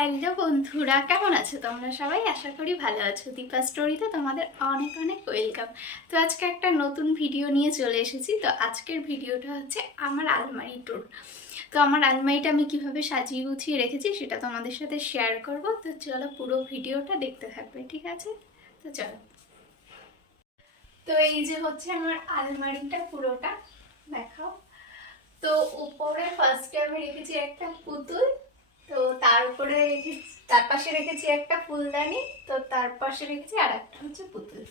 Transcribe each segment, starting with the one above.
Hello বন্ধুরা, কেমন আছো তোমরা সবাই? আশা করি ভালো আছো। দীপা স্টোরিতে তোমাদের অনেক অনেক ওয়েলকাম। তো আজকে একটা নতুন ভিডিও নিয়ে চলে এসেছি। তো আজকের ভিডিওটা হচ্ছে আমার আলমারি ট্যুর। তো আমার আলমারিটা আমি কিভাবে সাজিয়ে গুছিয়ে রেখেছি সেটা তোমাদের সাথে শেয়ার করব। তো চলো পুরো ভিডিওটা দেখতে থাকবে, ঠিক আছে? তো চলো। তো এই যে হচ্ছে আমার আলমারিটা পুরোটা, দেখাও। তো উপরে ফার্স্টে আমি রেখেছি একটা পুতুল। তো তার উপরে রেখেছি, তার পাশে রেখেছি একটা ফুলদানি। তো তার পাশে রেখেছি আর একটা হচ্ছে পুতুল।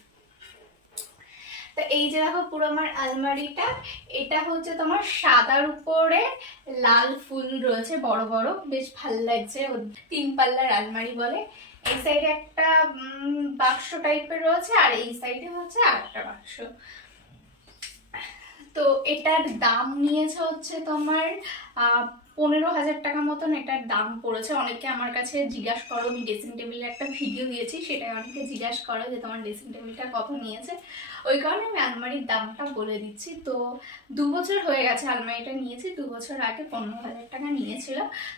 তো এই যে দেখো পুরো আমার আলমারিটা, এটা হচ্ছে তোমার সাদার উপরে লাল ফুল রয়েছে বড় বড়, বেশ ভালো লাগছে। 3 পাল্লার আলমারি বলে। এই সাইডে একটা বাক্স টাইপের রয়েছে, আর এই সাইডে হচ্ছে আর একটা বাক্স। তো এটার দাম নিয়েছে হচ্ছে তোমার 15,000 টাকা মতন এটার দাম পড়েছে। অনেকে আমার কাছে জিজ্ঞাসা করো, আমি ড্রেসিং টেবিলের একটা ভিডিও দিয়েছি, সেটাই অনেকে জিজ্ঞাসা করো যে তোমার ড্রেসিং টেবিলটা কত নিয়েছে। ওই কারণে আমি আলমারির দামটা বলে দিচ্ছি। তো 2 বছর হয়ে গেছে আলমারিটা নিয়েছি, 2 বছর আগে 15,000 টাকা নিয়েছিল।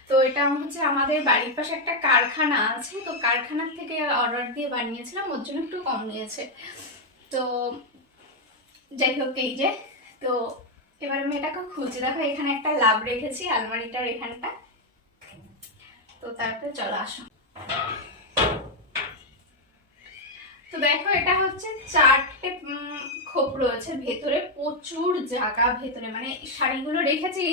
তো এটা হচ্ছে আমাদের বাড়ির পাশে একটা কারখানা আছে, তো কারখানার থেকে অর্ডার দিয়ে বানিয়েছিলাম, ওর জন্য একটু কম নিয়েছে। তো যাই হোক, এই যে। তো এবার আমি এটাকে খুঁজে, দেখো এখানে একটা লাভ রেখেছি আলমারিটার এখানটা। তো তারপরে চলো আসো। তো দেখো এটা হচ্ছে 4টে খোপ রয়েছে ভেতরে, প্রচুর জায়গা ভেতরে, মানে শাড়িগুলো রেখেছি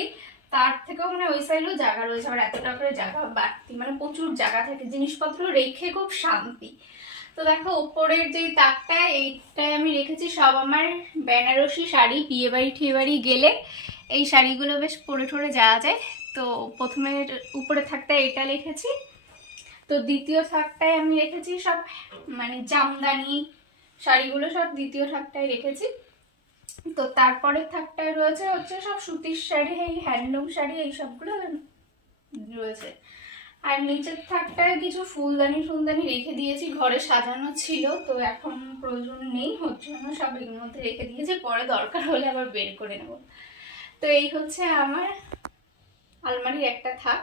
তার থেকেও মানে ওই সাইডেও জায়গা রয়েছে। আবার এতটা করে জায়গা বাড়তি, মানে প্রচুর জায়গা থাকে, জিনিসপত্র রেখে খুব শান্তি। তো দেখো উপরের যে তাকটা, এইটায় আমি রেখেছি সব আমার বেনারসি শাড়ি। বিয়ে বাড়ি ঠিয়ে বাড়ি গেলে এই শাড়িগুলো বেশ পরে ঠরে যাওয়া যায়। তো প্রথমে উপরে থাকটায় এটা রেখেছি। তো দ্বিতীয় থাকটায় আমি রেখেছি সব মানে জামদানি শাড়িগুলো, সব দ্বিতীয় থাকটায় রেখেছি। তো তারপরে থাকটায় রয়েছে হচ্ছে সব সুতির শাড়ি, এই হ্যান্ডলুম শাড়ি, এই সবগুলো রয়েছে। আর নিচের থাকটায় কিছু ফুলদানি ফুলদানি রেখে দিয়েছি, ঘরে সাজানো ছিল, তো এখন প্রয়োজন নেই, ওর জন্য সব এর মধ্যে রেখে দিয়েছি, পরে দরকার হলে আবার বের করে নেব। তো এই হচ্ছে আমার আলমারির একটা থাক।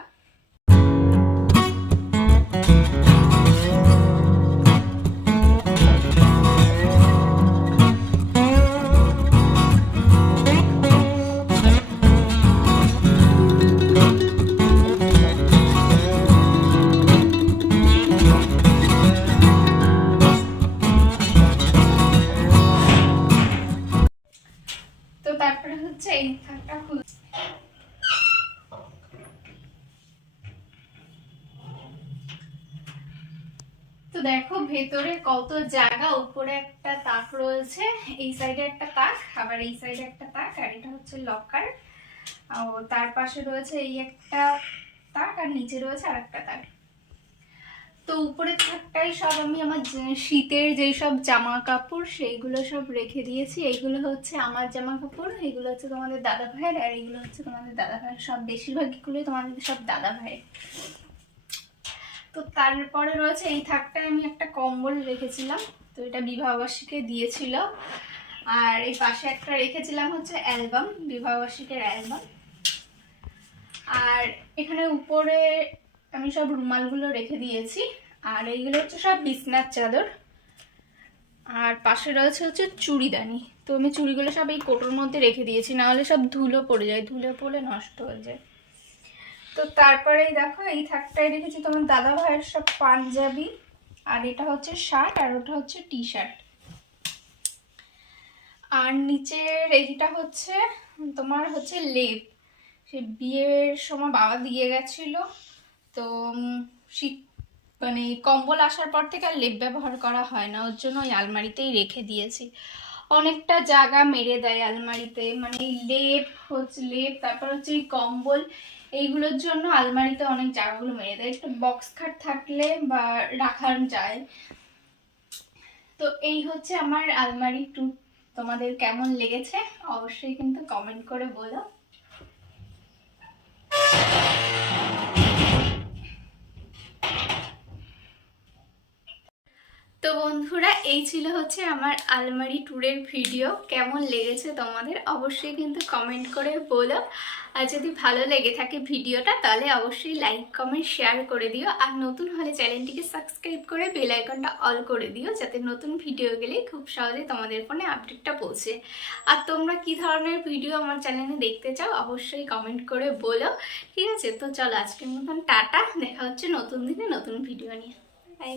তো তারপরে হচ্ছে এই থাকটা খুল। তো দেখো ভেতরে কত জায়গা, উপরে একটা তাক রয়েছে, এই সাইডে একটা তাক, আবার এই সাইডে একটা তাক, আর এটা হচ্ছে লকার। তার পাশে রয়েছে এই একটা তাক, আর নিচে রয়েছে আর একটা তাক। তো উপরের থাকটাই সব আমি আমার শীতের যেই সব জামা কাপড় সেইগুলো সব রেখে দিয়েছি। এইগুলো হচ্ছে আমার জামা কাপড়, এইগুলো হচ্ছে তোমাদের দাদা ভাইয়ের, আর এইগুলো হচ্ছে তোমাদের দাদা ভাইয়ের, সব বেশিরভাগগুলোই তোমাদের সব দাদা ভাইয়ের। তো তারপরে রয়েছে এই থাকটায় আমি একটা কম্বল রেখেছিলাম, তো এটা বিবাহবার্ষিকী দিয়েছিল। আর এই পাশে একটা রেখেছিলাম হচ্ছে অ্যালবাম, বিবাহবার্ষিকীর অ্যালবাম। আর এখানে উপরে আমি সব রুমালগুলো রেখে দিয়েছি। আর এইগুলো হচ্ছে সব বিছনার চাদর। আর পাশে রয়েছে হচ্ছে চুড়িদানি, তো আমি চুড়িগুলো সব এই কোটোর মধ্যে রেখে দিয়েছি, নাহলে সব ধুলো পড়ে যায়, ধুলো পড়লে নষ্ট হয়ে যায়। তো তারপরেই দেখো এই থাকটায় রেখেছি তোমার দাদা ভাইয়ের সব পাঞ্জাবি, আর এটা হচ্ছে শার্ট, আর ওটা হচ্ছে টি শার্ট। আর নিচের এইটা হচ্ছে তোমার হচ্ছে লেপ, সে বিয়ের সময় বাবা দিয়ে গেছিল। তো শীত মানে কম্বল আসার পর থেকে আর লেপ ব্যবহার করা হয় না, ওর জন্য ওই আলমারিতেই রেখে দিয়েছি। অনেকটা জায়গা মেরে দেয় আলমারিতে, মানে এই লেপ তারপর হচ্ছে এই কম্বল, এইগুলোর জন্য আলমারিতে অনেক জায়গাগুলো মেরে দেয়। একটু বক্স খাট থাকলে বা রাখা যায়। তো এই হচ্ছে আমার আলমারি ট্যুর। তোমাদের কেমন লেগেছে অবশ্যই কিন্তু কমেন্ট করে বলো। তো বন্ধুরা, এই ছিল হচ্ছে আমার আলমারি ট্যুরের ভিডিও। কেমন লেগেছে তোমাদের অবশ্যই কিন্তু কমেন্ট করে বলো। আর যদি ভালো লেগে থাকে ভিডিওটা তাহলে অবশ্যই লাইক কমেন্ট শেয়ার করে দিও। আর নতুন হলে চ্যানেলটিকে সাবস্ক্রাইব করে বেল আইকনটা অল করে দিও, যাতে নতুন ভিডিও গেলে খুব সহজে তোমাদের ফোনে আপডেটটা পৌঁছে। আর তোমরা কি ধরনের ভিডিও আমার চ্যানেলে দেখতে চাও অবশ্যই কমেন্ট করে বলো। ঠিক আছে, তো চলো আজকের মতন টাটা, দেখা হচ্ছে নতুন দিনে নতুন ভিডিও নিয়ে। বাই।